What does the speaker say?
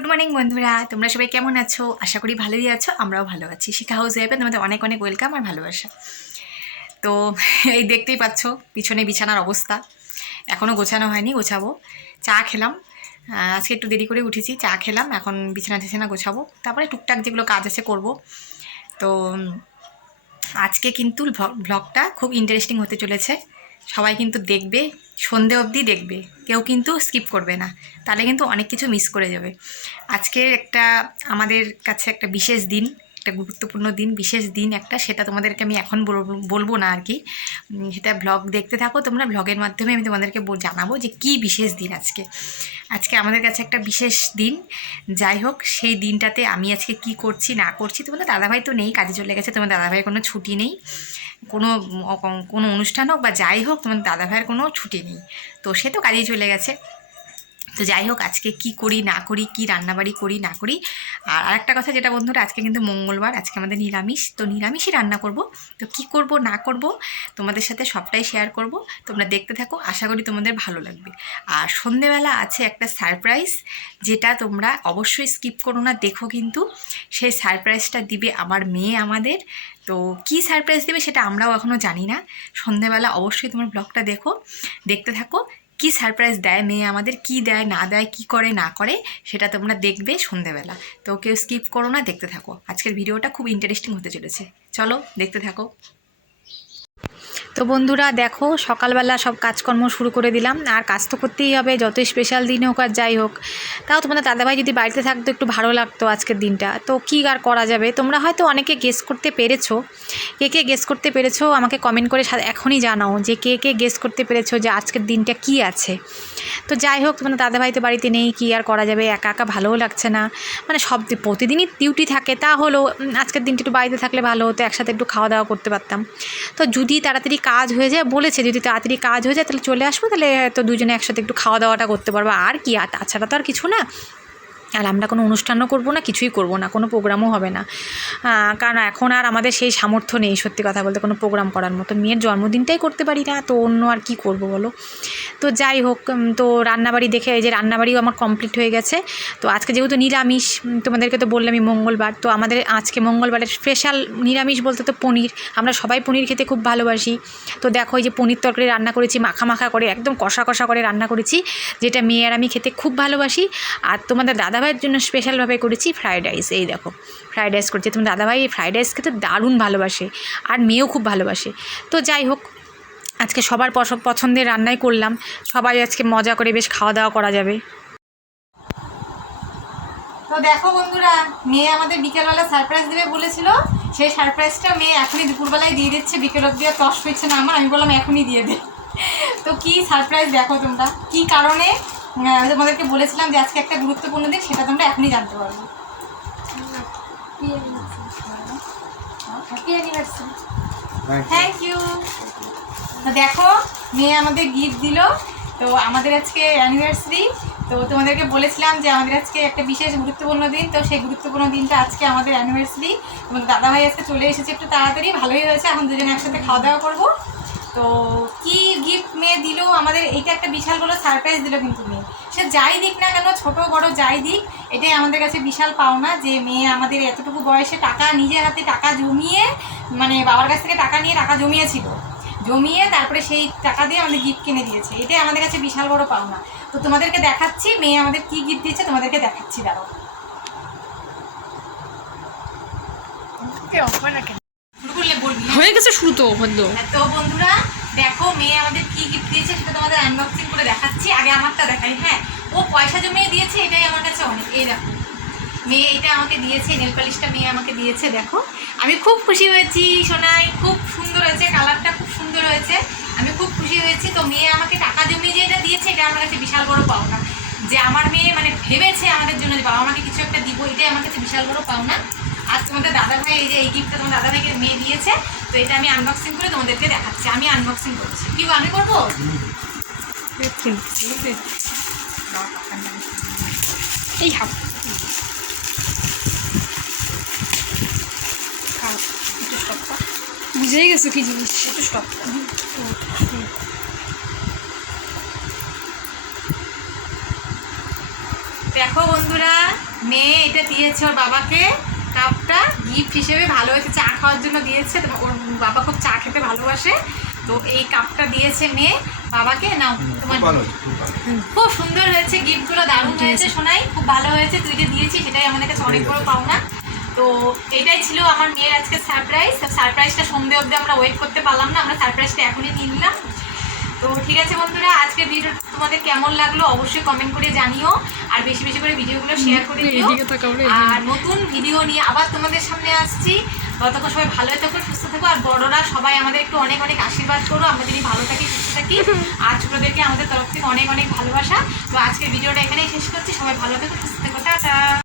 Good morning বন্ধুরা, তোমরা সবাই কেমন আছো? আশা করি ভালোই আছো, আমরাও ভালো আছি। শিখা হাউস ওয়েবে তোমাদের অনেক অনেক ওয়েলকাম আর ভালোবাসা। তো এই দেখতেই পাচ্ছ পিছনে বিছানার অবস্থা, এখনও গোছানো হয়নি, গোছাবো। চা খেলাম, আজকে একটু দেরি করে উঠেছি, চা খেলাম, এখন বিছানা টিছানা গোছাবো, তারপরে টুকটাক যেগুলো কাজ আছে করব। তো আজকে কিন্তু ব্লগটা খুব ইন্টারেস্টিং হতে চলেছে, সবাই কিন্তু দেখবে, সন্ধে অবধি দেখবে, কেউ কিন্তু স্কিপ করবে না, তাহলে কিন্তু অনেক কিছু মিস করে যাবে। আজকে একটা আমাদের কাছে একটা বিশেষ দিন, একটা গুরুত্বপূর্ণ দিন, বিশেষ দিন একটা, সেটা তোমাদেরকে আমি এখন বলবো না আর কি। সেটা ব্লগ দেখতে থাকো তোমরা, ব্লগের মাধ্যমে আমি তোমাদেরকে জানাবো যে কি বিশেষ দিন আজকে। আজকে আমাদের কাছে একটা বিশেষ দিন। যাই হোক, সেই দিনটাতে আমি আজকে কি করছি না করছি, তোমাদের দাদাভাই তো নেই, কাজে চলে গেছে, তোমার দাদাভাইয়ের কোনো ছুটি নেই, কোনো কোনো অনুষ্ঠান হোক বা যাই হোক, তোমার দাদাভাইয়ের কোনো ছুটি নেই, তো সে তো কাজেই চলে গেছে। তো যাই হোক, আজকে কি করি না করি, কি রান্নাবাড়ি করি না করি। আর আরেকটা কথা যেটা বন্ধুরা, আজকে কিন্তু মঙ্গলবার, আজকে আমাদের নিরামিষ, তো নিরামিষই রান্না করব। তো কি করব না করব তোমাদের সাথে সবটাই শেয়ার করব, তোমরা দেখতে থাকো, আশা করি তোমাদের ভালো লাগবে। আর সন্ধেবেলা আছে একটা সারপ্রাইজ, যেটা তোমরা অবশ্যই স্কিপ করো না, দেখো কিন্তু। সেই সারপ্রাইজটা দিবে আমার মেয়ে আমাদের। তো কি সারপ্রাইজ দেবে সেটা আমরাও এখনও জানি না। সন্ধেবেলা অবশ্যই তোমার ব্লগটা দেখো, দেখতে থাকো। কি সারপ্রাইজ দেয় মেয়ে আমাদের, কি দেয় না দেয়, কি করে না করে, সেটা তোমরা দেখবে সন্ধেবেলা। তো কেউ স্কিপ করো না, দেখতে থাকো, আজকের ভিডিওটা খুব ইন্টারেস্টিং হতে চলেছে, চলো দেখতে থাকো। তো বন্ধুরা দেখো, সকালবেলা সব কাজকর্ম শুরু করে দিলাম, আর কাজ তো করতেই হবে, যতই স্পেশাল দিন হোক আর যাই হোক। তাও তোমাদের দাদাভাই যদি বাড়িতে থাকতো একটু ভালো লাগতো আজকের দিনটা, তো কী আর করা যাবে। তোমরা হয়তো অনেকে গেস করতে পেরেছো, কে কে গেস করতে পেরেছো আমাকে কমেন্ট করে এখনই জানাও যে কে কে গেস করতে পেরেছো যে আজকের দিনটা কি আছে। তো যাই হোক, তোমাদের দাদাভাই তো বাড়িতে নেই, কী আর করা যাবে, একা একা ভালোও লাগছে না, মানে সব প্রতিদিনই ডিউটি থাকে, তা হলো আজকের দিনটা একটু বাড়িতে থাকলে ভালো হতো, একসাথে একটু খাওয়া দাওয়া করতে পারতাম। তো যদি তাড়াতাড়ি কাজ হয়ে যায়, বলেছে যদি তাড়াতাড়ি কাজ হয়ে যায় তাহলে চলে আসবো, তাহলে তো দুজনে একসাথে একটু খাওয়া দাওয়াটা করতে পারবো, আর কি, আর তাছাড়া তো আর কিছু না। আর আমরা কোনো অনুষ্ঠানও করব না, কিছুই করব না, কোনো প্রোগ্রামও হবে না, কারণ এখন আর আমাদের সেই সামর্থ্য নেই সত্যি কথা বলতে কোনো প্রোগ্রাম করার মতো। মেয়ের জন্মদিনটাই করতে পারি না, তো অন্য আর কি করব বলো। তো যাই হোক, তো রান্নাবাড়ি দেখে, এই যে রান্নাবাড়িও আমার কমপ্লিট হয়ে গেছে। তো আজকে যেহেতু নিরামিষ, তোমাদেরকে তো বললামই মঙ্গলবার, তো আমাদের আজকে মঙ্গলবারের স্পেশাল নিরামিষ বলতে তো পনির, আমরা সবাই পনির খেতে খুব ভালোবাসি। তো দেখো, এই যে পনির তরকারি রান্না করেছি, মাখা মাখা করে, একদম কষা কষা করে রান্না করেছি, যেটা মেয়ে আর আমি খেতে খুব ভালোবাসি। আর তোমাদের দাদাভাইয়ের জন্য স্পেশালভাবে করেছি ফ্রায়েড রাইস, এই দেখো ফ্রায়েড রাইস করেছি। তোমার দাদাভাই এই ফ্রায়েড রাইস খেতে দারুণ ভালোবাসে, আর মেয়েও খুব ভালোবাসে। তো যাই হোক, আজকে সবার পছন্দের রান্নাই করলাম, সবাই আজকে মজা করে বেশ খাওয়া দাওয়া করা যাবে। তো দেখো বন্ধুরা, মেয়ে আমাদের বিকেলবেলা সারপ্রাইজ দেবে বলেছিল, সেই সারপ্রাইজটা মেয়ে এখনই দুপুরবেলায় দিয়ে দিচ্ছে, বিকেল অবধি আর তস হচ্ছে না আমার, আমি বললাম এখনই দিয়ে দে। তো কি সারপ্রাইজ দেখো তোমরা, কি কারণে তোমাদেরকে বলেছিলাম যে আজকে একটা গুরুত্বপূর্ণ দিন, সেটা তোমরা এখনই জানতে পারবে। Thank you. তো দেখো, মেয়ে আমাদের গিফট দিল। তো আমাদের আজকে অ্যানিভার্সারি, তো তোমাদেরকে বলেছিলাম যে আমাদের আজকে একটা বিশেষ গুরুত্বপূর্ণ দিন, তো সেই গুরুত্বপূর্ণ দিনটা আজকে আমাদের অ্যানিভার্সারি। তোমাদের দাদাভাই আজকে চলে এসেছে একটু তাড়াতাড়ি, ভালোই হয়েছে, এখন দুজনে একসাথে খাওয়া দাওয়া করবো। তো কি গিফট মেয়ে দিল আমাদের, এইটা একটা বিশাল বড় সারপ্রাইজ দিল কিন্তু মেয়ে। সে যাই দিক না কেন, ছোট বড় যাই দিক, এটাই আমাদের কাছে বিশাল পাওনা যে মেয়ে আমাদের এতটুকু বয়সে টাকা, নিজের হাতে টাকা জমিয়ে, মানে বাবার কাছ থেকে টাকা নিয়ে টাকা জমিয়েছিল, জমিয়ে তারপরে সেই টাকা দিয়ে আমাদের গিফট কিনে দিয়েছে, এটাই আমাদের কাছে বিশাল বড় পাওনা। তো তোমাদেরকে দেখাচ্ছি মেয়ে আমাদের কি গিফট দিয়েছে, তোমাদেরকে দেখাচ্ছি, দাঁড়াও। হয়ে গেছে শুরু তো হলো। তো বন্ধুরা দেখো, মেয়ে আমাদের কি গিফট দিয়েছে সেটা তোমাদের আনবক্সিং করে দেখাচ্ছি। আগে আমারটা দেখাই। হ্যাঁ, ও পয়সা জমিয়ে দিয়েছে, এটাই আমার কাছে অনেক। এই দেখো, মেয়ে এটা আমাকে দিয়েছে, নেল পালিশটা মেয়ে আমাকে দিয়েছে, দেখো আমি খুব খুশি হয়েছি সোনাই, খুব সুন্দর হয়েছে, কালারটা খুব সুন্দর হয়েছে, আমি খুব খুশি হয়েছি। তো মেয়ে আমাকে টাকা জমিয়ে যে এটা দিয়েছে, এটা আমার কাছে বিশাল বড় পাওনা, যে আমার মেয়ে মানে ভেবেছে আমাদের জন্য যে বাবা মাকে কিছু একটা দিব, এটাই আমার কাছে বিশাল বড় পাওনা। আর তোমাদের দাদাভাই, এই যে এই গিফটটা তোমার দাদাভাইকে মেয়ে দিয়েছে, তো এটা আমি আনবক্সিং করে তোমাদেরকে দেখাচ্ছি। আমি আনবক্সিং করছি, কি আমি করবো? এই হাফ বুঝেই গেছো কি জিনিস, একটু স্টপ। দেখো বন্ধুরা, মেয়ে এটা দিয়েছে ওর বাবাকে, কাপটা গিফট হিসেবে, ভালো হয়েছে, চা খাওয়ার জন্য দিয়েছে। তো ওর বাবা খুব চা খেতে ভালোবাসে, তো এই কাপটা দিয়েছে মেয়ে বাবাকে। নাও তোমার, খুব সুন্দর হয়েছে, গিফটগুলো দারুণ হয়েছে সোনাই, খুব ভালো হয়েছে। তুই যে দিয়েছিস সেটাই আমাদের কাছে অনেক বড় পাওনা। তো এটাই ছিল আমার মেয়ের আজকে সারপ্রাইজ। সারপ্রাইজটা সন্ধে অবধি আমরা ওয়েট করতে পারলাম না, আমরা সারপ্রাইজটা এখনই নিয়ে নিলাম। তো ঠিক আছে বন্ধুরা, আজকের ভিডিও তোমাদের কেমন লাগলো অবশ্যই কমেন্ট করে জানিও, আর বেশি বেশি করে ভিডিওগুলো শেয়ার করে দিও। আর নতুন ভিডিও নিয়ে আবার তোমাদের সামনে আসছি। ততক্ষণ সবাই ভালো থাকো, সুস্থ থাকো, আর বড়রা সবাই আমাদের একটু অনেক অনেক আশীর্বাদ করো, আমরা যদি ভালো থাকি, সুস্থ থাকি। আর ছোটোদেরকে আমাদের তরফ থেকে অনেক অনেক ভালোবাসা। তো আজকের ভিডিওটা এখানেই শেষ করছি। সবাই ভালো থাকো, সুস্থ থাকো, টাটা।